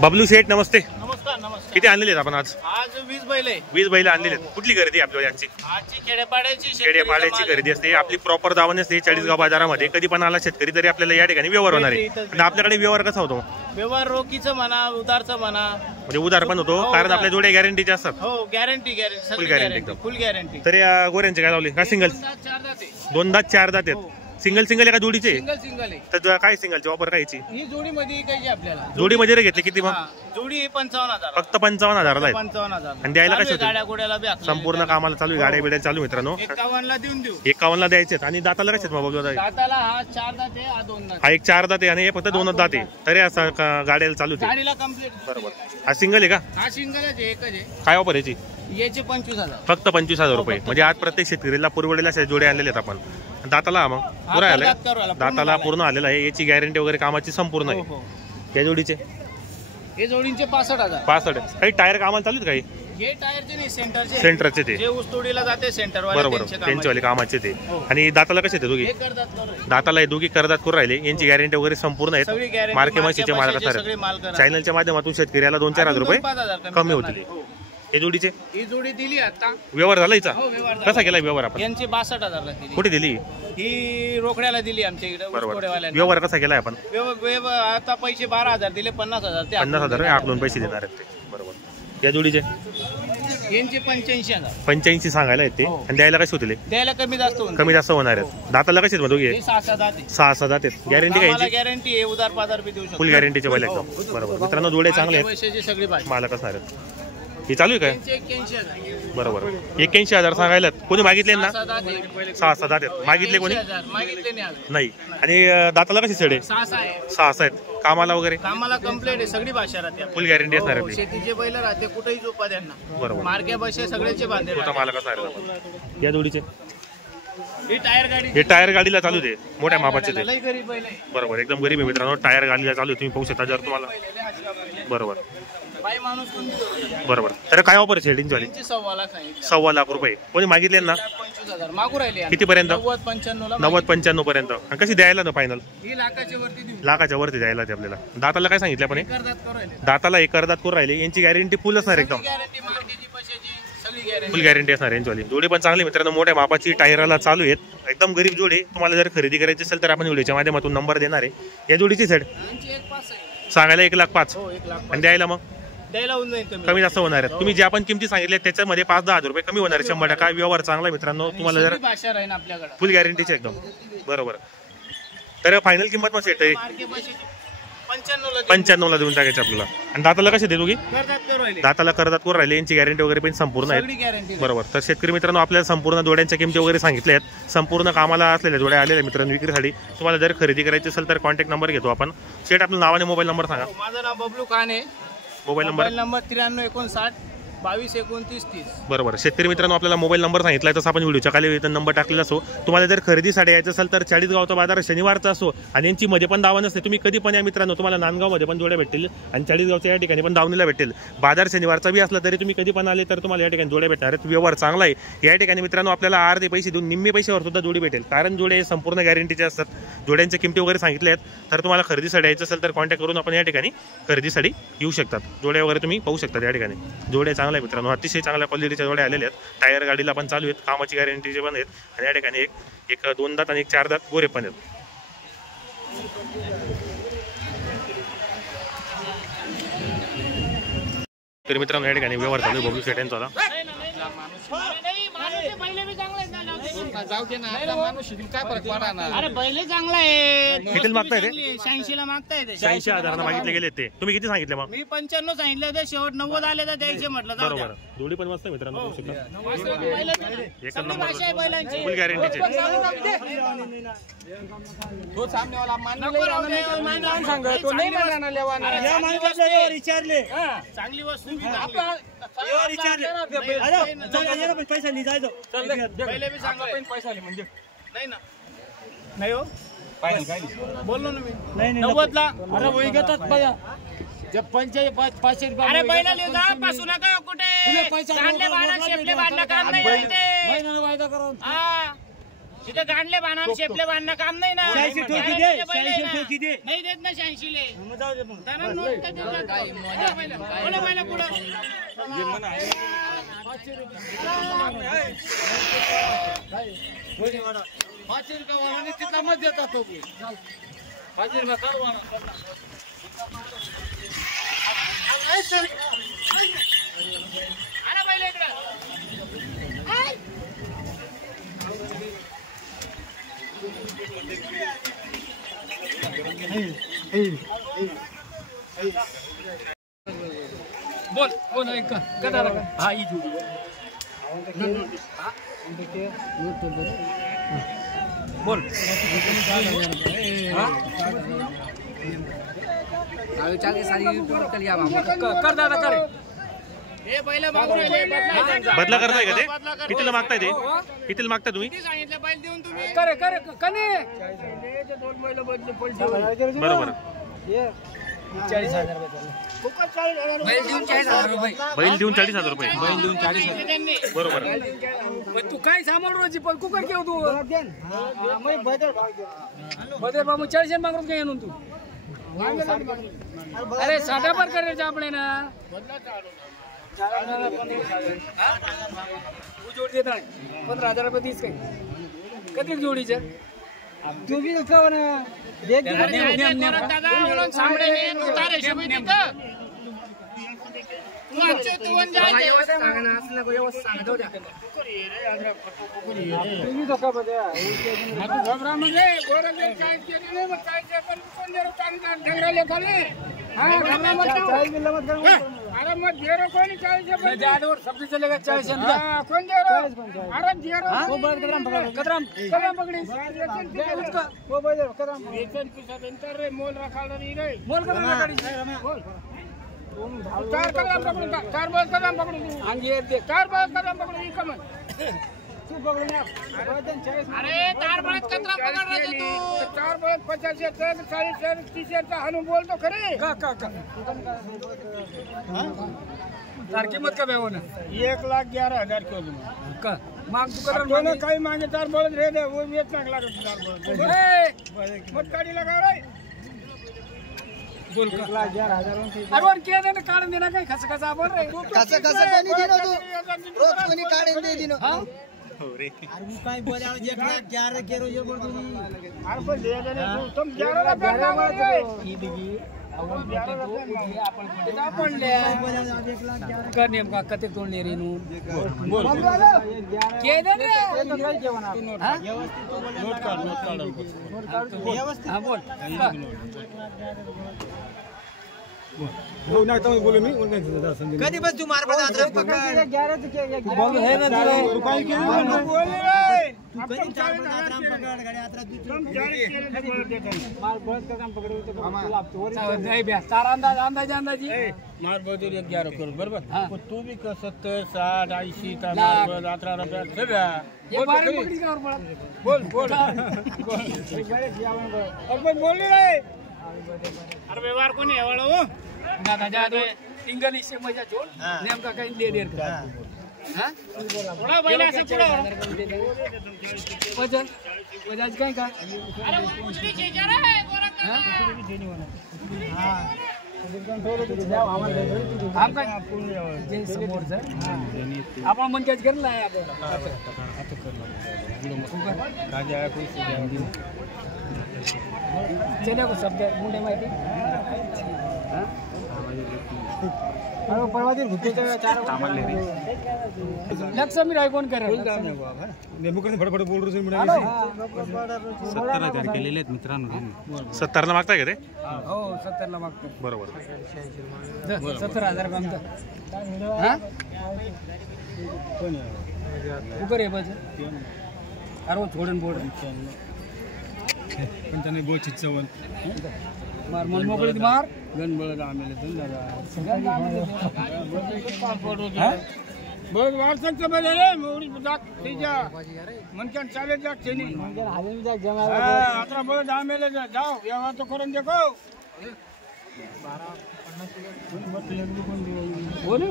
बबलू शेठ नमस्ते. नमस्कार. नमस्कार. किती आणलेले आहेत आपण आज? आज 20 बैल आहे. 20 बैल आणलेले आहेत. कुठली खरेदी आपल्याला याची? आजची खेडेपाड्याची खरेदी असते आपली. प्रॉपर दावण असते चाळीसगाव बाजारामध्ये. कधी पण आला शेतकरी तरी आपल्याला या ठिकाणी व्यवहार होणार आहे. आणि आपल्याकडे व्यवहार कसा होतो? व्यवहार रोखीचं म्हणा, उधारचं म्हणा, म्हणजे उधार पण होतो कारण आपल्या जोड्या गॅरंटीचे असतात. हो गॅरंटी फुल गॅरंटी एकदम. फुल गॅरंटी. तर या गोऱ्यांचे काय लावले? का सिंगल? 2 दात 4 दात आहेत. सिंगल सिंगल एका जोडीचे? सिंगल आहे. तर काय सिंगलचे वापर कायची? ही जोडी मध्ये काही आपल्याला जोडी मध्ये घेतली किती मग? जोडी 55,000. फक्त 55,000 ला. 55,000. आणि द्यायला कसे? गाड्या गोड्याला बी संपूर्ण कामाला चालू आहे. गाड्या बिड्या चालू मित्रांनो. 51 ला देऊन देऊ. 51 ला द्यायचे. आणि दाताला कसे मग? दाताला हा 4 दात आहे, हा 2 दात. हा एक 4 दात आहे आणि हे फक्त 2 दात आहे. तरी असं गाड्याला चालू आहे. गाडीला कंप्लीट. बरोबर. हा सिंगल आहे का? हा सिंगलच आहे, एकच आहे. काय ऑफर याची? याचे 25,000. फक्त 25,000 रुपये. म्हणजे आज प्रत्येक शेतकरीला पुरवडेला जोडे आणलेले आहेत आपण. दाताला मग पुरा आलाय? दाताला पूर्ण आलेला आहे. याची गॅरंटी वगैरे कामाची संपूर्ण आहे. या जोडीचे? हे जोडींचे 65,000. 65. काही टायर कामाला चालू आहेत काही? हे टायरचे नाही, सेंटरचे ते. जे ऊसतोडीला जाते सेंटर वाले. बरोबर, त्यांच्यावाले कामाचे ते. आणि दाताला कसे ते दोघी? दाताला हे दोघी करदात करून राहिले. यांची गॅरंटी वगैरे संपूर्ण आहे. मार्के म्हशीचे मालक असणार. चॅनलच्या माध्यमातून शेतकऱ्याला 2-4 हजार रुपये कमी होतील. हे जोडीचे? ही जोडी दिली आता. व्यवहार झाला हिचा? कसा केला व्यवहार आपण? यांची 62,000 ला दिली. कुठे दिली? ही रोकड्याला दिली आमच्या इकडे. व्यवहार कसा केलाय आपण? आता पैसे 12,000 दिले. 50,000 ते 50,000 आकलून पैसे देणार आहेत ते. बरोबर. या जोडीचे? यांचे 85,000. 85 सांगायला येते. आणि द्यायला कसे होतील? द्यायला कमी जास्त होणार आहेत. दाताला कसे आहेत दोघे? 6 दात आहेत. गॅरंटी काय? गॅरंटी आहे. उधार पाधार बी देऊ शकतो. फुल गॅरंटीचे बैल एकदम. बरोबर. मित्रांनो जोडे चांगले आहेत. सगळी मालक असणार आहेत. हे चालू आहे काय? 81,000. बरोबर. 81,000 सांगायला. कोणी मागितले ना? 6 दात आहेत. मागितले कोणी? नाही. आणि दाताला कशी सेड आहे? 6 आहेत. कामाला वगैरे? कामाला कंप्लीट आहे. सगळी भाषा राहते. फुल गॅरंटी असणार आहे. शेतीचे बैल राहते कुठेही झोपा त्यांना. बरोबर. मार्के बसे सगळ्याचे बांधले. मालक असणार आहे. या जोडीचे? ही टायर गाडी. हे टायर गाडीला चालू दे. मोठ्या मापाचे ते. लई गरीब बैल आहे. बरोबर. एकदम गरीब आहे मित्रांनो. टायर गाडीला चालू आहे. तुम्ही पाहू शकता जर तुम्हाला. बरोबर. बरोबर. तर काय ऑफर आहे शेडिंगची? 1.25 लाख रुपये. कोणी मागितले ना? 25,000 मागू राहिले. किती पर्यंत? 90-95 पर्यंत. कशी द्यायला ना फायनल? लाखाच्या वरती द्यायला ते आपल्याला. दाताला काय सांगितलं आपण? दाताला एक करदात करून राहिले. यांची गॅरंटी फुल असणार एकदम. फुल गॅरंटी असणार यांची. जोडी पण चांगली मित्रांनो. मोठ्या मापाची टायराला चालू आहेत. एकदम गरीब जोडी. तुम्हाला जर खरेदी करायची असेल तर आपण व्हिडिओच्या माध्यमातून नंबर देणार आहे. या जोडीची सेट सांगायला 1,05,000. आणि द्यायला मग कमी जास्त होणार आहे. तुम्ही जे आपण किमती सांगितल्या त्याच्यामध्ये 5-10 हजार रुपये कमी होणार आहे. 100% व्यवहार चांगला मित्रांनो. तुम्हाला जर फुल गॅरंटीचे एकदम. बरोबर. तर फायनल किंमत मग सेट आहे 95 ला देऊन टाकायचे आपल्याला. आणि दाताला कसे देतो की? दाताला करदात करून राहिले. यांची गॅरंटी वगैरे पण संपूर्ण आहे. बरोबर. तर शेतकरी मित्रांनो आपल्याला संपूर्ण जोड्यांच्या किमती वगैरे सांगितल्या आहेत. संपूर्ण कामाला असलेल्या जोड्या आलेल्या मित्रांनो विक्रीसाठी. तुम्हाला जर खरेदी करायची असेल तर कॉन्टॅक्ट नंबर घेतो आपण. शेट आपलं नाव आणि मोबाईल नंबर सांगा. माझं नाव बबलू काने. Mobile number 9359 22 29 30. बरोबर. शेतकरी मित्रांनो आपल्याला मोबाईल नंबर सांगितला तसं आपण व्हिडिओच्या खाली नंबर टाकलेला असो. तुम्हाला जर खरेदीसाठी यायचं असेल तर चाळीसगावचा बाजार शनिवारचा असो. आणि यांची मध्ये पण दावा नसते. तुम्ही कधी पण या मित्रांनो. तुम्हाला नांदगावमध्ये पण जोड्या भेटतील आणि चाळीसगावच्या या ठिकाणी पण दावणीला भेटेल. बाजार शनिवारचा बी असला तरी तुम्ही कधी पण आले तर तुम्हाला या ठिकाणी जोड्या भेटणार आहेत. व्यवहार चांगला आहे. या ठिकाणी मित्रांनो आपल्याला अर्धे पैसे देऊन निम्मे पैशावर सुद्धा जोडी भेटेल. कारण जोडे संपूर्ण गॅरंटीचे असतात. जोड्यांच्या किमती वगैरे सांगितल्या आहेत. तर तुम्हाला खरेदीसाठी यायचं असेल तर कॉन्टॅक्ट करून आपण या ठिकाणी खरेदीसाठी येऊ शकतात. जोड्या वगैरे तुम्ही पाहू शकता या ठिकाणी. जोड्या चांगल्या मित्रांनो. अतिशय चांगल्या क्वालिटीच्या जोड्या आलेल्या आहेत. टायर गाडीला पण चालू आहेत. कामाची गॅरंटीचे पण आहेत. आणि या ठिकाणी एक 2 दात आणि एक 4 दात गोरे पण आहेत. तर मित्रांनो या ठिकाणी व्यवहार चालू आहे. बबलू शेट यांचा जाऊ दे ना. काय फरक पडणार? अरे बैल चांगला आहे. किती मागताय ते? 86 ला मागताय. 86,000 मागितले गेले ते. तुम्ही किती सांगितले मग? मी 95 सांगितले होते. शेवट 90 आले तर द्यायचे म्हटलं. बरोबर. जोडी पण मस्त मित्रांनो. फुल गॅरंटीचे. तो सामनेवाला चांगली वस्तू पैसा निघायचो. नाही ना. नाही हो बोललो ना मी. 90 ला. अरे वही घेतात बघा. जब 500 अरे बैला ले जा. पासू नका कुठे. कांडले बाळा शेपले बांधला काम नाही इथे. वायदा करून. तिथे गांडले बांधणार शेपले बांधणं काम नाही ना. 86 ठोकी दे, 86 ठोकी दे. नाही देत ना 86 ले. जाऊ दे मग. त्याला नोट काय देऊ काय कोणा पहिला पुढं जे म्हणा 500 रुपये. काय होईल वाडा 500 रुपये वाढवणे तिथला मत देतात तो. 500 रुपये कर वाडा. अरे पहिला इकडे बोल बोल एक कदारा हा ही जोडी बोल कर दादा करे हे पहिला बदला करताय का ते? कितीला मागताय ते? कितीला मागताय तुम्ही? सांगितलं बैल देऊन तुम्ही करे करे कने दोन बैल बदले पलटी बरोबर 40,000 बैल देऊन 40,000 रुपये. बैल देऊन 40,000 रुपये. बैल देऊन 40,000 बरोबर. पण तू काय सांभाळ रोजी पण कुकर केव तू बदर बाबू 40 मागून काय आणून तू अरे साधा पर करायचं आपले ना जोड देत 15,000 रुपये तीस काय कधी जोडीचं तुम्ही सब्जी चलेगा 40 मोल रखा चार कदम पकडून चार बस कदम पकडून चार बस कदम पकडून कमन तू पकडून अरे चार बळत कचरा पकड रे तू चार बळत 50 40 30 हाणून बोलतो खरे का तार किंमत का बेवो ना 1,11,000 किलो का माग तू कर दोन काही मागे चार बळत रे दे वो वेच नाक लागत चार बळत मत काढी लगा रे बोल 1,11,000 अरे के देना काढून देना काय खस खस बोल रे खस खस कोणी दिनो तू रोज कोणी काढून दे दिनो हो रे. अरे मी काय बोला 1,11,000 के रोज बोल तू अरे पण दे दे तुम 11 रुपये मागो ही दिगी आपण ले कर नेमका कते तोडले रे नू बोल के दे रे काय जेवण व्यवस्थित नोट काढ व्यवस्थित हां बोल वो ना तो बोलो मी उन नहीं कधी बस तू मार बता अदरक पकड़ 11 के बोल है ना रुपए के बोल रे तू कधी 4 बता अदरक पकड़ गाड़ी अदरक तू तुम 40 के देते मार बहुत कदम पकड़ो तो नहीं बे चार अंदाजी मार बहुत 11 करोड़ बराबर तू भी कर 70 60 80 ता मार 18 रुपया दे बे ये बारे पकड़ी का और बोल अब बोल रे अरे व्यवहार कोणी एवढं हो दादा जादू इंग्लिश से मजा जोड नेमका काही ले देर का हां थोडा बैल असं पुढे वजन काय का अरे उचली घे रे गोरा का हां आपण मनकेच करला आहे आपण आता करला चले को शब्द मुंडे माहिती अरे परवादी भुतेच्या चार कामाले रे लक्ष मी राय कोण करेल नेमकं फडफड बोल रे मी 70,000 केलेले आहेत मित्रांनो. 70 ला मागताय का ते? हो 70 ला मागतो बरोबर 70,000 मागतो हां कोण उकर आहे बस अरे छोडन बोर्ड पण त्याने गोची चवल मार मन मोकळी मार गन बळ आमेले दादा बहुत वारसक से बजे रे मोरी बुदाक तीजा मन के चाले जाक छेनी मंगल हाले में जाक जमा आत्रा बळ आमेले जाओ व्यवहार तो करून देखो 12 50 बोल